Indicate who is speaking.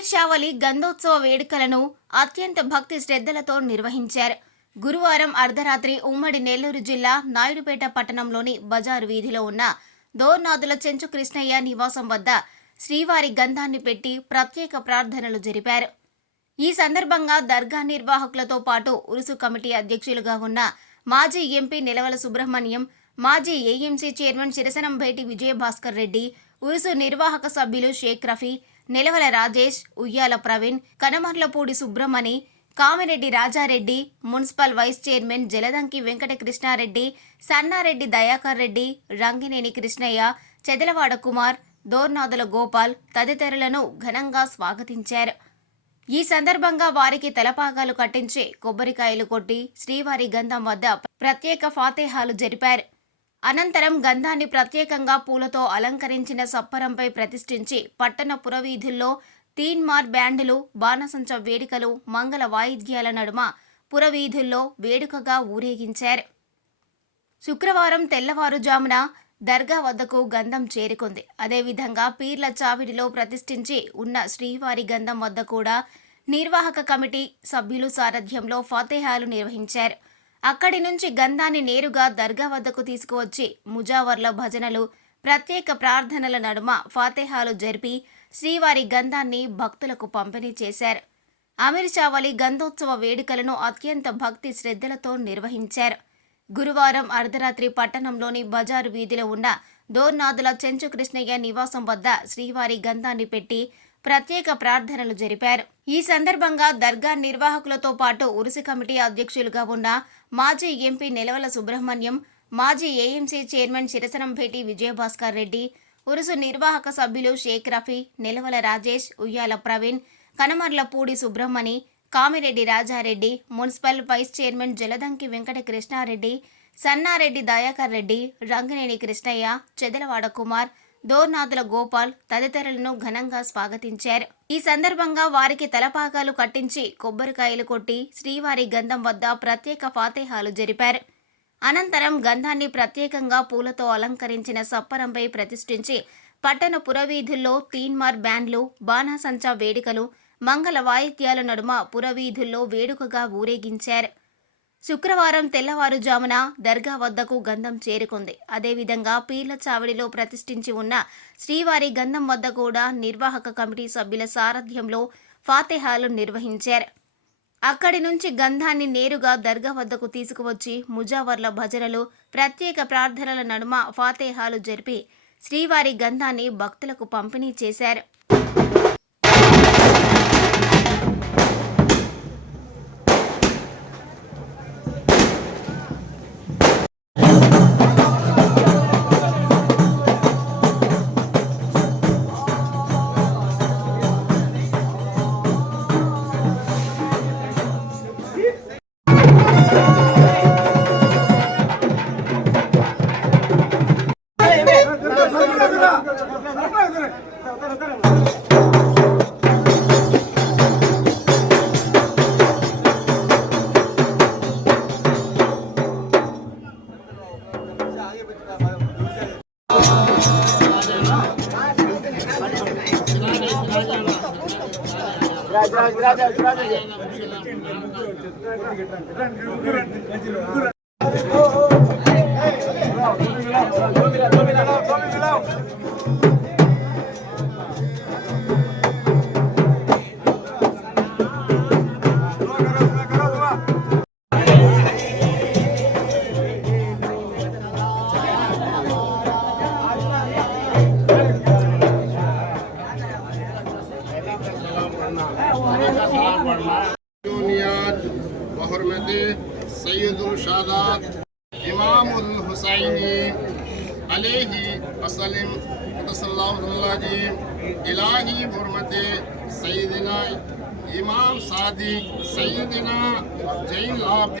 Speaker 1: అమిత్ గంధోత్సవ వేడుకలను అత్యంత భక్తి శ్రద్ధలతో నిర్వహించారు. గురువారం అర్ధరాత్రి ఉమ్మడి నెల్లూరు జిల్లా నాయుడుపేట పట్టణంలోని బజారు వీధిలో ఉన్న దోర్నాదుల చెంచు కృష్ణయ్య నివాసం వద్ద శ్రీవారి గంధాన్ని పెట్టి ప్రత్యేక ప్రార్థనలు జరిపారు. ఈ సందర్భంగా దర్గా నిర్వాహకులతో పాటు ఉరుసు కమిటీ అధ్యక్షులుగా ఉన్న మాజీ ఎంపీ నిలవల సుబ్రహ్మణ్యం మాజీ ఏఎంసీ చైర్మన్ శిరసనంభేటి విజయభాస్కర్ రెడ్డి ఉరుసు నిర్వాహక సభ్యులు Sheikh Rafi Nelavala Rajesh Uyyala Praveen Kanamarlapudi Subrahmani Kamireddy Rajareddy municipal vice chairman Jaladanki Venkata Krishnareddy Sannareddy Dayakar Reddy Rangineni Krishnaiah Chedalavada Kumar Dornadula Gopal తదితరులను ఘనంగా స్వాగతించారు. ఈ సందర్భంగా వారికి తలపాగాలు కట్టించి కొబ్బరికాయలు కొట్టి శ్రీవారి గంధం వద్ద ప్రత్యేక ఫాతేహాలు జరిపారు. అనంతరం గంధాన్ని ప్రత్యేకంగా పూలతో అలంకరించిన సప్పరంపై ప్రతిష్ఠించి పట్టణ పురవీధుల్లో తీన్మార్ బ్యాండులు బాణసంచ వేడుకలు మంగళ వాయిద్యాల నడుమ పురవీధుల్లో వేడుకగా ఊరేగించారు. శుక్రవారం తెల్లవారుజామున దర్గా వద్దకు గంధం చేరుకుంది. అదేవిధంగా పీర్ల చావిడిలో ప్రతిష్ఠించి ఉన్న శ్రీవారి గంధం వద్ద కూడా నిర్వాహక కమిటీ సభ్యులు సారథ్యంలో ఫతేహాలు నిర్వహించారు. అక్కడి నుంచి గంధాన్ని నేరుగా దర్గా వద్దకు తీసుకువచ్చి ముజావర్ల భజనలు ప్రత్యేక ప్రార్థనల నడుమ ఫాతేహాలు జరిపి శ్రీవారి గంధాన్ని భక్తులకు పంపిణీ చేశారు. అమీర్ చావలి గంధోత్సవ వేడుకలను అత్యంత భక్తి శ్రద్ధలతో నిర్వహించారు. గురువారం అర్ధరాత్రి పట్టణంలోని బజారు వీధిలో ఉన్న దోర్నాదుల చెంచు కృష్ణయ్య నివాసం వద్ద శ్రీవారి గంధాన్ని పెట్టి ప్రత్యేక ప్రార్థనలు జరిపారు. ఈ సందర్భంగా దర్గా నిర్వాహకులతో పాటు ఉరుసు కమిటీ అధ్యక్షులుగా ఉన్న మాజీ ఎంపీ నిలవల సుబ్రహ్మణ్యం మాజీ ఏఎంసీ చైర్మన్ శిరసనంభేటి విజయభాస్కర్ రెడ్డి ఉరుసు నిర్వాహక సభ్యులు Sheikh Rafi Nelavala Rajesh Uyyala Praveen Kanamarlapudi Subrahmani Kamireddy Rajareddy municipal vice chairman Jaladanki Venkata Krishnareddy Sannareddy Dayakar Reddy Rangineni Krishnaiah Chedalavada Kumar Dornadula Gopal తదితరులను ఘనంగా స్వాగతించారు. ఈ సందర్భంగా వారికి తలపాకాలు కట్టించి కొబ్బరికాయలు కొట్టి శ్రీవారి గంధం వద్ద ప్రత్యేక ఫాతేహాలు జరిపారు. అనంతరం గంధాన్ని ప్రత్యేకంగా పూలతో అలంకరించిన సప్పరంపై ప్రతిష్ఠించి పట్టణ పురవీధుల్లో తీన్మార్ బ్యాండ్లు బాణాసంచా వేడుకలు మంగళ వాయిద్యాల నడుమ పురవీధుల్లో వేడుకగా ఊరేగించారు. శుక్రవారం తెల్లవారుజామున దర్గా వద్దకు గంధం చేరుకుంది. అదేవిధంగా పీర్ల చావడిలో ప్రతిష్ఠించి ఉన్న శ్రీవారి గంధం వద్ద కూడా నిర్వాహక కమిటీ సభ్యుల సారథ్యంలో ఫాతేహాలు నిర్వహించారు. అక్కడి నుంచి గంధాన్ని నేరుగా దర్గా వద్దకు తీసుకువచ్చి ముజావర్ల భజనలు ప్రత్యేక ప్రార్థనల నడుమ ఫాతేహాలు జరిపి శ్రీవారి గంధాన్ని భక్తులకు పంపిణీ చేశారు. Go, go, go.
Speaker 2: الدنيات وحرمة سيد الشهداء إمام الحسين عليه وسلم. قدس الله العظيم إلهي حرمة سيدنا إمام صادق سيدنا جين العابدين.